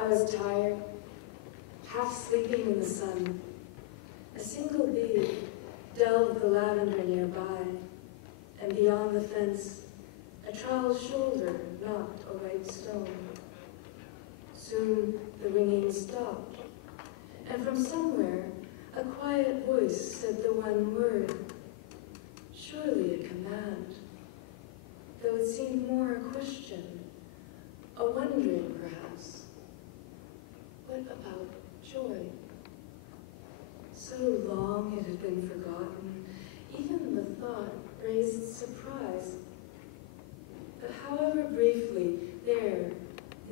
I was tired, half sleeping in the sun. A single bee delved the lavender nearby, and beyond the fence, a trowel's shoulder knocked a white stone. Soon the ringing stopped, and from somewhere a quiet voice said the one word, surely a command, though it seemed more a question, a wondering perhaps. What about joy? So long it had been forgotten, even the thought raised surprise. But however briefly, there,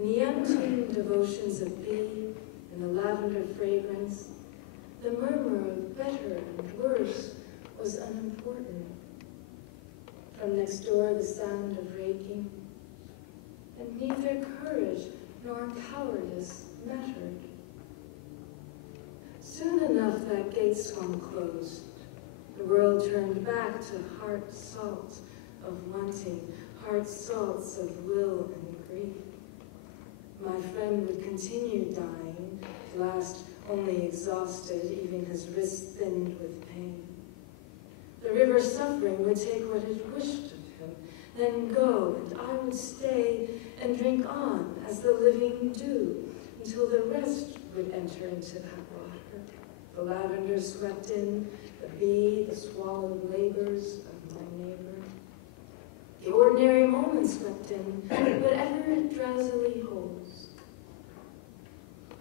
in the untuned devotions of bee and the lavender fragrance, the murmur of better and worse was unimportant. From next door, the sound of raking, and neither courage nor cowardice mattered. Soon enough, that gate swung closed. The world turned back to heart salts of wanting, heart salts of will and grief. My friend would continue dying, at last only exhausted, even his wrists thinned with pain. The river suffering would take what it wished of him, then go, and I would stay and drink on as the living do, until the rest would enter into that water. The lavender swept in, the bee, the swallowed labors of my neighbor. The ordinary moment swept in, whatever it drowsily holds.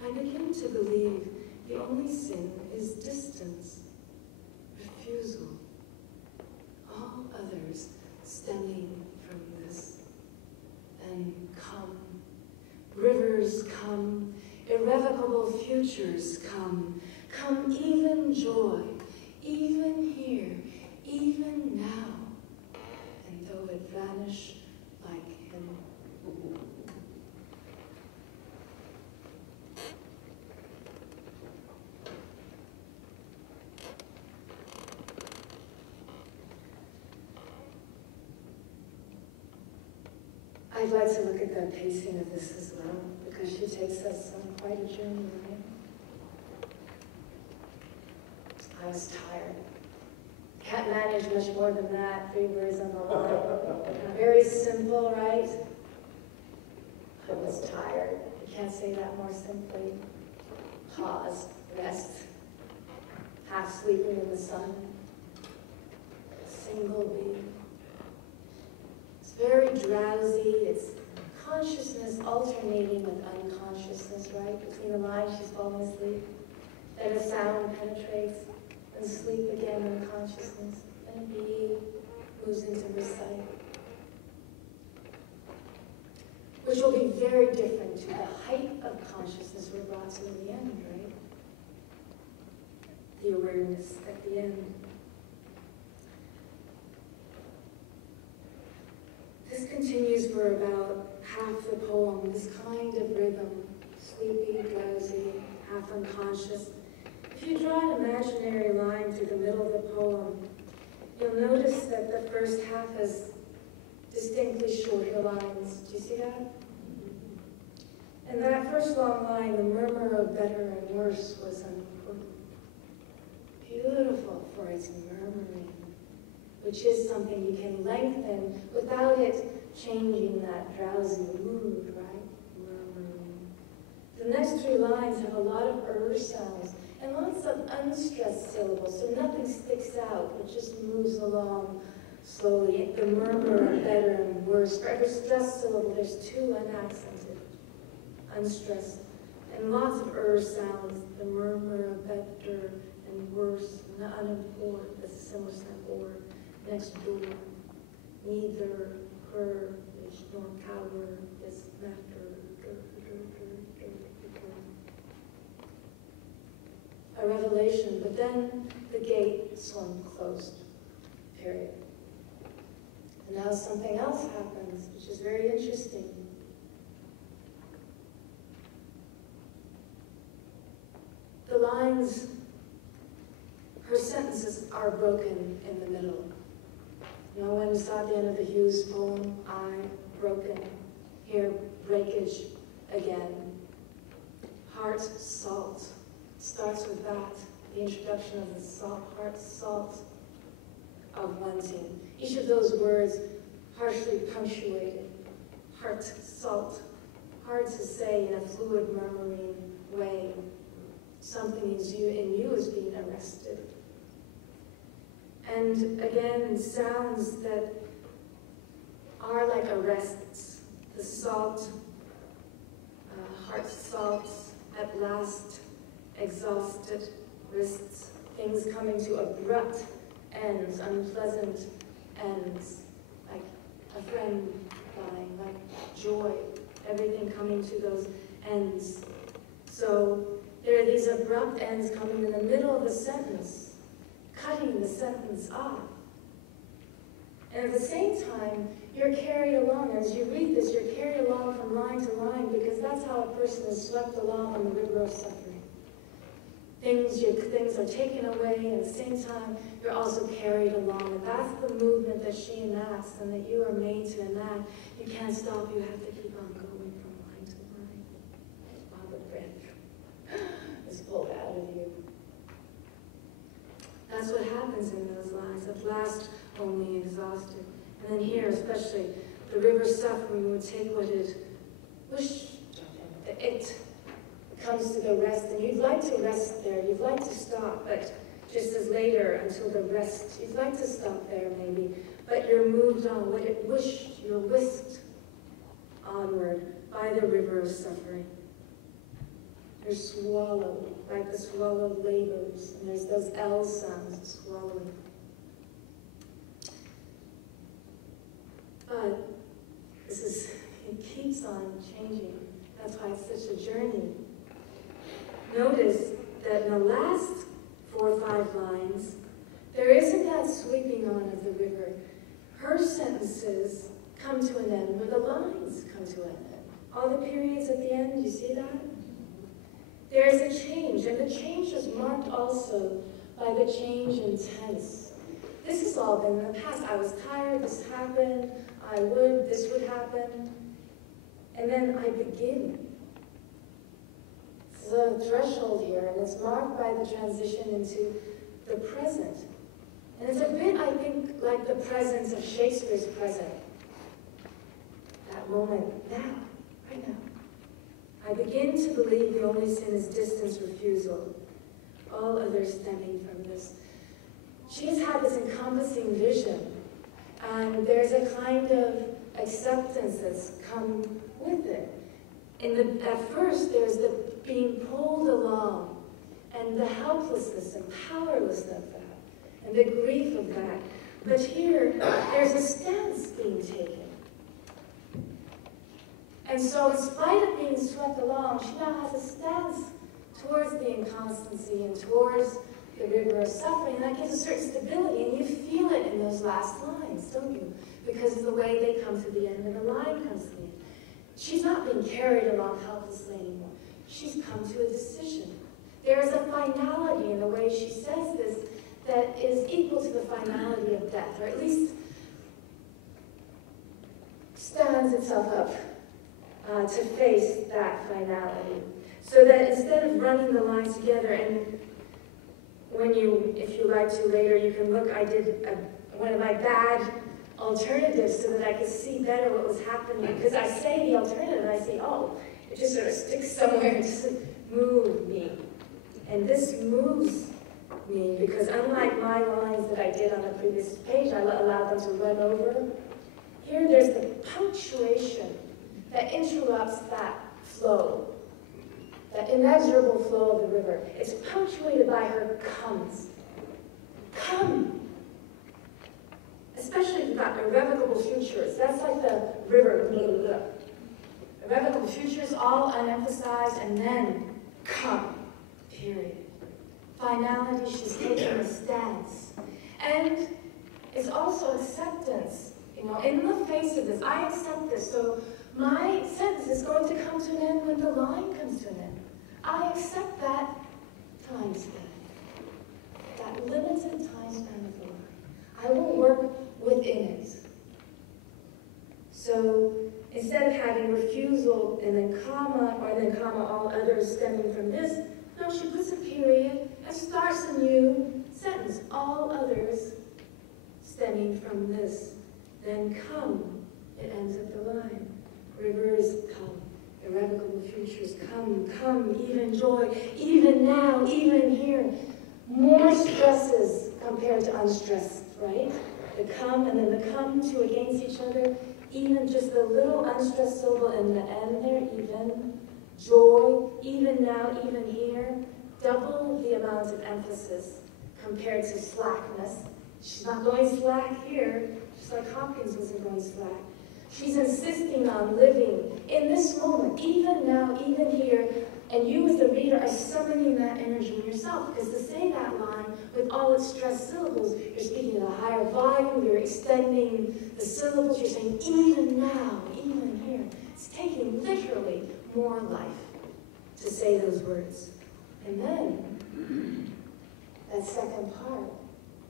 I begin to believe the only sin is distance, refusal. All others stemming from this. And come, rivers come, irrevocable futures come, come even joy, even here, even now, and though it vanish like him. I'd like to look at that pacing of this as well, because she takes us on quite a journey, right? I was tired. Can't manage much more than that, 3 words on the line. Very simple, right? I was tired. You can't say that more simply. Pause, rest, half sleeping in the sun. A single bee. It's very drowsy. It's consciousness alternating with unconsciousness, right? Between the lines, she's falling asleep. Then a sound penetrates, and sleep again in consciousness. Then a bee moves into her sight. Which will be very different to the height of consciousness we're brought to in the end, right? The awareness at the end. This continues for about half the poem, this kind of rhythm, sleepy, drowsy, half unconscious. If you draw an imaginary line through the middle of the poem, you'll notice that the first half has distinctly shorter lines. Do you see that? And that first long line, the murmur of better and worse, was unimportant. Beautiful for its murmuring, which is something you can lengthen without it changing that drowsy mood, right? Murmuring. The next 3 lines have a lot of sounds and lots of unstressed syllables, so nothing sticks out. It just moves along slowly. The murmur of better and worse. For every stressed syllable, there's 2 unaccented, unstressed, and lots of sounds. The murmur of better and worse, and the unimportant, that's a similar sound, or next door. Neither courage nor cowardice matter. A revelation, but then the gate swung closed, period. And now something else happens, which is very interesting. The lines, her sentences are broken in the middle. You know, when you saw at the end of the Hughes poem, I, broken, here, breakage again. Heart salt. It starts with that, the introduction of the salt, heart salt of wanting. Each of those words harshly punctuated. Heart salt. Hard to say in a fluid, murmuring way. Something in you is being arrested. And again, sounds that are like arrests. The salt, heart salts, at last exhausted wrists, things coming to abrupt ends, unpleasant ends, like a friend dying, like joy, everything coming to those ends. So there are these abrupt ends coming in the middle of a sentence, cutting the sentence off. And at the same time, you're carried along. As you read this, you're carried along from line to line, because that's how a person is swept along on the river of suffering. Things are taken away, and at the same time, you're also carried along. And that's the movement that she enacts and that you are made to enact. You can't stop, you have to keep on going from line to line while the breath is pulled out of you. That's what happens in those lines. At last, only exhausted. And then here, especially, the river suffering would take what it comes to the rest, and you'd like to rest there, you'd like to stop, but just as later, until the rest, you'd like to stop there maybe, but you're moved on, what it wished, you're whisked onward by the river of suffering. You're swallowed, like the swallow labors, and there's those L sounds of swallowing. But it keeps on changing. That's why it's such a journey. Notice that in the last 4 or 5 lines, there isn't that sweeping on of the river. Her sentences come to an end where the lines come to an end. All the periods at the end, you see that? There is a change, and the change is marked also by the change in tense. This has all been in the past. I was tired, this happened, this would happen, and then I begin. There's a threshold here, and it's marked by the transition into the present. And it's a bit, I think, like the presence of Shakespeare's present. That moment, now, right now. I begin to believe the only sin is distance refusal, all others stemming from this. She has had this encompassing vision, and there's a kind of acceptance that's come with it. At first, there's the being pulled along, and the helplessness and powerlessness of that, and the grief of that. But here, there's a stance being taken. And so in spite of being swept along, she now has a stance towards the inconstancy and towards the river of suffering. And that gives a certain stability, and you feel it in those last lines, don't you? Because of the way they come to the end and the line comes to the end. She's not being carried along helplessly anymore. She's come to a decision. There is a finality in the way she says this that is equal to the finality of death, or at least stands itself up to face that finality. So that instead of running the lines together, and if you like to later, you can look, I did one of my bad alternatives so that I could see better what was happening. Because I say the alternative, and I say, oh, it just sort of sticks somewhere and just move me. And this moves me because unlike my lines that I did on the previous page, I allowed them to run over. Here there's the punctuation that interrupts that flow, that inexorable flow of the river. It's punctuated by her comes. Come. Especially if you've got irrevocable futures. That's like the river. Blah, blah, blah. Irrevocable futures, all unemphasized, and then come. Period. Finality, she's taking a stance. And it's also acceptance. In the face of this, I accept this. So my sentence is going to come to an end when the line comes to an end. I accept that time span. That limited time span of the line. I will work within it. So Instead of having refusal and then comma, or then comma, all others stemming from this, no, she puts a period and starts a new sentence. All others stemming from this. Then come, it ends at the line. Rivers come, irrevocable futures come, come, even joy, even now, even here. More stresses compared to unstressed, right? The come and then the come two against each other. Even just the little unstressed syllable in the end there, even. Joy, even now, even here. Double the amount of emphasis compared to slackness. She's not going slack here, just like Hopkins wasn't going slack. She's insisting on living in this moment, even now, even here, and you as the reader are summoning that energy in yourself, because to say that line with all its stressed syllables, you're speaking at a higher volume, you're extending the syllables, you're saying even now, even here. It's taking literally more life to say those words. And then, that second part,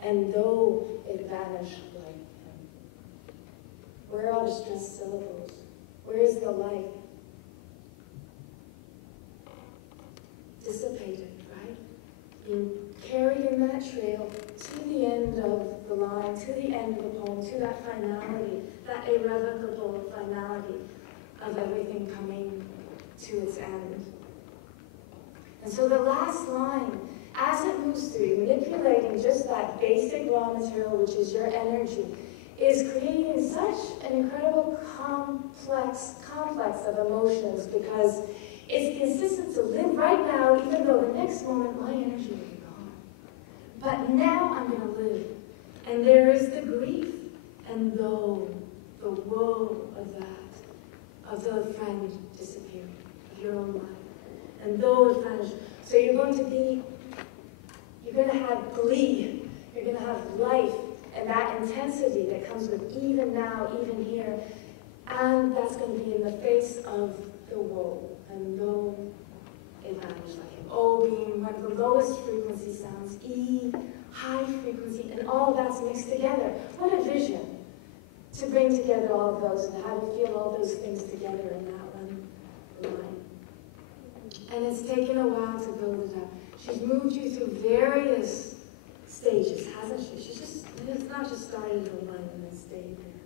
and though it vanished like him. Where are the stressed syllables? Where is the light? Dissipated, right? Being carried in that trail to the end of the line, to the end of the poem, to that finality, that irrevocable finality of everything coming to its end. And so the last line, as it moves through, manipulating just that basic raw material, which is your energy, is creating such an incredible complex of emotions, because it's consistent to live right now, even though the next moment my energy will be gone. But now I'm going to live. And there is the grief, and though the woe of that, of the friend disappearing, of your own life. And though it vanished. So you're going to have glee, you're going to have life, and that intensity that comes with even now, even here. And that's going to be in the face of the woe. And though it vanished like him. O being one of the lowest frequency sounds, E, high frequency, and all of that's mixed together. What a vision to bring together all of those, and how to feel all those things together in that one line. And it's taken a while to build it up. She's moved you through various stages, hasn't she? It's not just started at one and then stayed there.